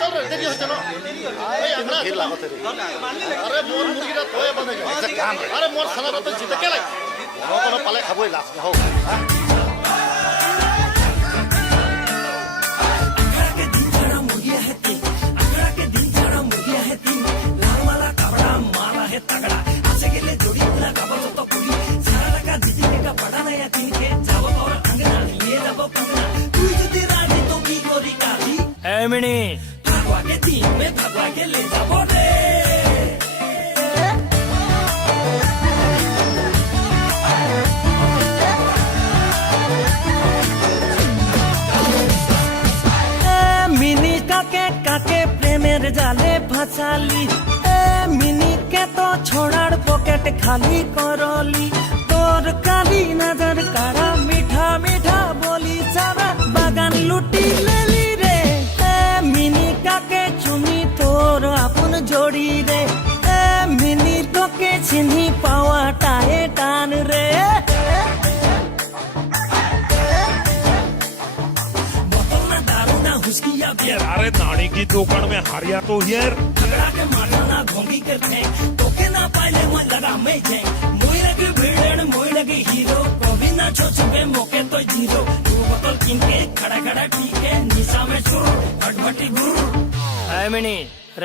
चल रे देरी होছে না এই আমরা ভিড় লাগতে রে আরে মোর মুরগিটা তোয়ে বন্ধ গেছে কাম আরে মোর সালাটা তো জিতে গেল কোন পালে খাবই লাস্ট হোক मिनी भगवा के दिन में भगवा के ले जाबो रे मिनी काके काके प्रेमेर जाले फसाली मिनी के तो छोड़ार पॉकेट खाली करली तोर काली नजर कारा मीठा मीठा बोली सारा बागान लुटी लेली रे मिनी काके चुनी तोर अपन जोड़ी रे मिनी तोके चिन्ही पावा टाए टान रे बोतल में दारू ना हुस्किया बियर अरे नानी की दुकान में हारिया तो यार झगड़ा के मारना ना घोंगी करते तोके ना पाले मन लगा मैं जाए मोई लगे भिड़न मोई लगे हीरो कभी ना छोछुबे मौके तो जीरो तू बोतल किन के खड़ा खड़ा ठीक है निशा में छुर भटभटी गुरु हाय मिनी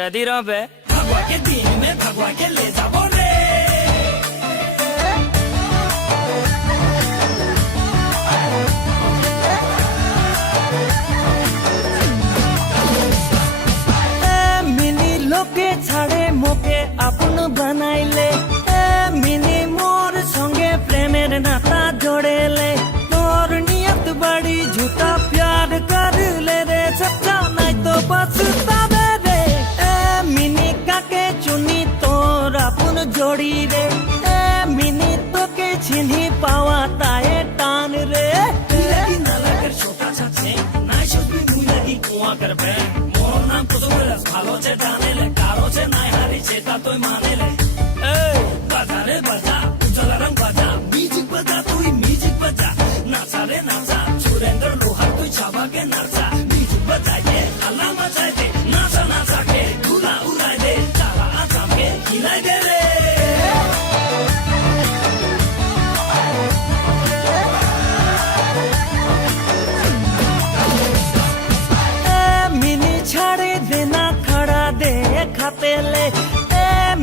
रेडी रहो बे भगवा के दिन में भगवा के ले जाबो रे मिनी लोके छाड़े मोके अपन बनाइले मिनी मोर संगे प्रेमेर नाता जोड़ेले तोर नियत बड़ी झूठा प्यार कर ले रे सच्चा नहीं तो पछतावे रे मिनी काके चुनी तोर अपन जोड़ी रे मिनी तोके चिन्ही पावा ताए टान रे लगी ना लगर छोटा सा छे ना शुभी मुई लगी कुआ कर बे मोर नाम तो बोलस भालो छे जाने ले कारो छे ना हारी छे ता तोय माने ले ए बजा रे बजा उजल रंग बजा म्यूजिक बजा तोय म्यूजिक बजा नाचा रे नाचा सुरेंद्र लोहार तोय छाबा के नाचा म्यूजिक बजा ये अल्लाह मचाए दे नाचा नाचा के धुला उड़ाए दे चाला आजा के हिलाए दे रे मिनी छाड़े देना खड़ा दे खाते ले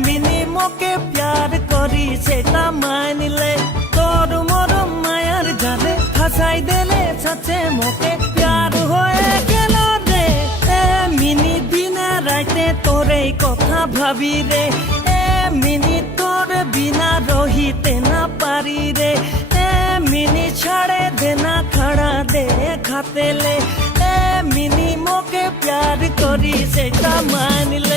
मिनी मोके प्यार करी सेटा मान ले तोर मोर मायार जाले फसाई देले सच्चे मोके प्यार होए गेल रे मिनी दिन राते तोरे कथा भाबी रे मिनी तोर बिना रहिते ना पारी रे मिनी छाड़े देना खड़ा दे खाते ले मिनी मोके प्यार करी सेटा मान ले